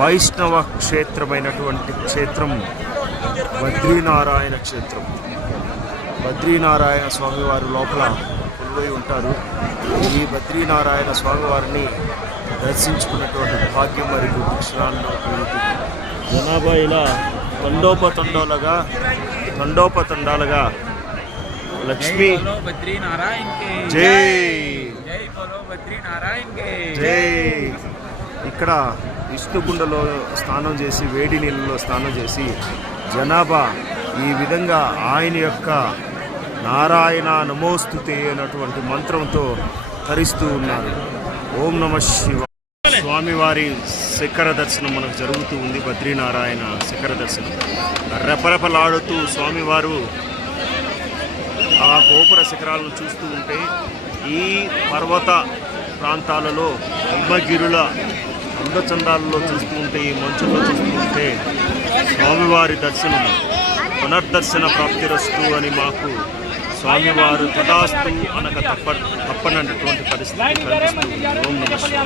వైష్ణవ క్షేత్రమైనటువంటి క్షేత్రం బద్రీనారాయణ క్షేత్రం. బద్రీనారాయణ స్వామివారు లోపల కొలువై ఉంటారు. ఈ బద్రీనారాయణ స్వామివారిని దర్శించుకున్నటువంటి భాగ్యం మరియు క్షణాల్లో జనాభా ఇలా తండోపతండాలుగా లక్ష్మీ జై జై. ఇక్కడ విష్ణుకుండలో స్నానం చేసి వేడి నీళ్ళలో స్నానం చేసి జనాభా ఈ విధంగా ఆయన యొక్క నారాయణ నమోస్తుతే అనేటువంటి మంత్రంతో తరిస్తూ ఉన్నారు. ఓం నమ శివ. స్వామివారి శిఖర దర్శనం మనకు జరుగుతూ ఉంది. బద్రీనారాయణ శిఖర దర్శనం రెపరెపలాడుతూ స్వామివారు ఆ గోపుర శిఖరాలను చూస్తూ ఉంటే ఈ పర్వత ప్రాంతాలలో హిమగిరుల అందచందాలలో చూస్తూ ఉంటే ఈ మంచుల్లో చూస్తూ ఉంటే స్వామివారి దర్శనం పునర్దర్శన ప్రాప్తిరస్తు అని మాకు స్వామివారు తదాస్తు అనక తప్పనటువంటి పరిస్థితి కనిపిస్తుంది. ఓం నమః శివాయ.